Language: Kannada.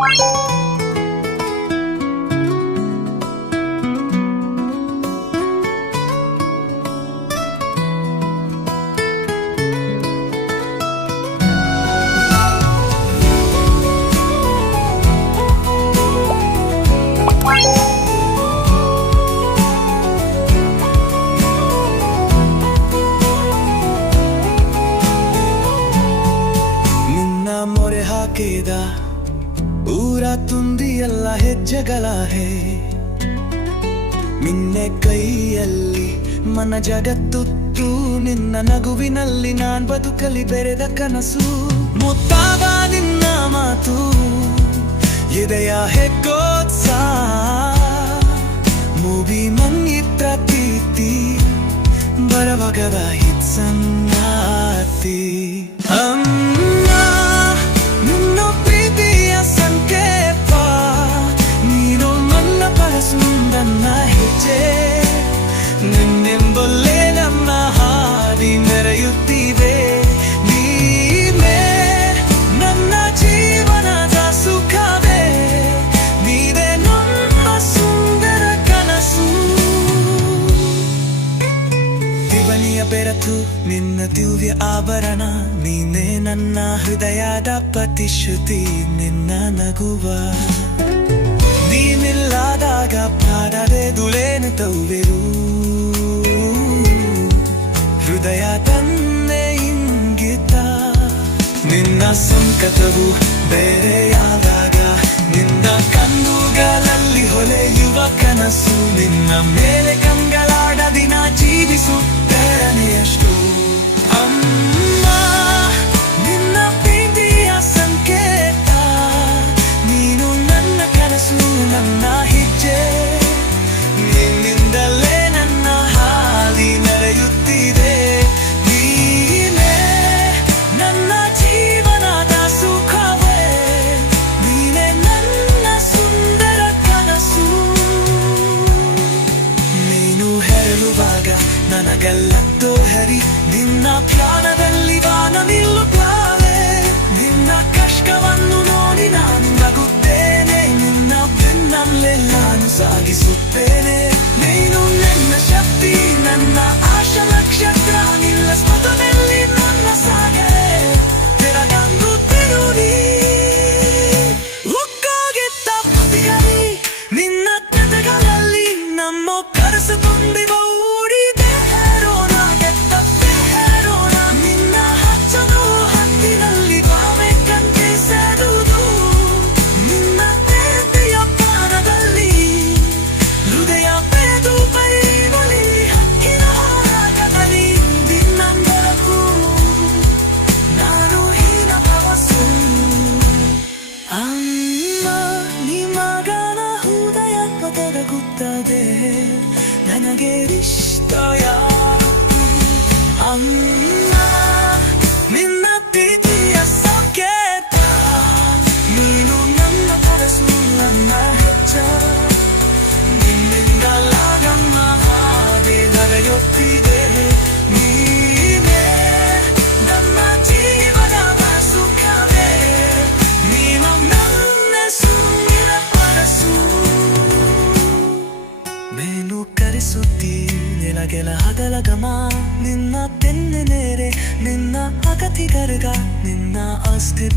ನಿನ್ನ ಊರ ತುಂಬಿ ಎಲ್ಲ ಹೆಜ್ಜೆಗಳ ಹೇ. ನಿನ್ನೆ ಕೈಯಲ್ಲಿ ಮನ ಜಗತ್ತುತ್ತು, ನಿನ್ನ ನಗುವಿನಲ್ಲಿ ನಾನ್ ಬದುಕಲಿ ಬೆರೆದ ಕನಸು. ಮುತ್ತಾದ ನಿನ್ನ ಮಾತು ಇದೆಯ ಹೆಗ್ಗೋತ್ಸ. ಮೂವಿ ಮಂಗಿತ್ರ ಪ್ರೀತಿ ಬರಬಗದ ಹಿತ್ಸಂಗಾತಿ ಅಮ್ಮ ಮೆರೆಯುತ್ತಿವೆ ನೀನೇ ನನ್ನ ಜೀವನದ ಸುಖವೇ. ನೀನೇ ನಮ್ಮ ಸುಂದರ ಕನಸು. ದಿವನಿಯ ಬೆರತು, ನಿನ್ನ ದಿವ್ಯ ಆಭರಣ. ನೀನೇ ನನ್ನ ಹೃದಯದ ಪ್ರತಿಶ್ರುತಿ, ನಿನ್ನ ನಗುವ. ನೀನಿಲ್ಲಾದಾಗ ಪ್ರಾರದೆ ದುಳೇನು ತವ್ವೆರು. ನಿನ್ನ ಸಂಕಟವು ಬೇರೆಯಾದಾಗ ನಿನ್ನ ಕಣ್ಣುಗಳಲ್ಲಿ ಹೊಲೆಯುವ ಕನಸು ನಿನ್ನ ಮೇಲೆ ಕಂಗಳಾಡ ದಿನ ಜೀವಿಸುತ್ತೇನೆಯಷ್ಟು ಅಮ್ಮ. ಹೇಳುವಾಗ ನನಗೆಲ್ಲ ಹರಿ. ನಿನ್ನ ಪ್ರಾಣದಲ್ಲಿ ವಾನ ನಿಲ್ಲುತ್ತಾಳೆ ನಿನ್ನ ಕಷ್ಟವನ್ನು ತೊಡಗುತ್ತದೆ. ನನಗೆ ಇಷ್ಟ ಅನ್ನ ನಿನ್ನ ಪ್ರೀತಿಯ ಸಂಕೇತ. ನೀನು ನನ್ನ ಕನಸು ನನ್ನ ಹೆಚ್ಚ. ನಿನ್ನಿಂದ ನಮ್ಮ ಹಾದಿ ನಡೆಯುತ್ತಿದೆ ನಿನಗೆಲ ಹಗಲಗಮ ನಿನ್ನ ತೆನ್ನೆ ನೇರೆ ನಿನ್ನ ಅಗತಿಗರ್ಗ ನಿನ್ನ ಅಸ್ತಿ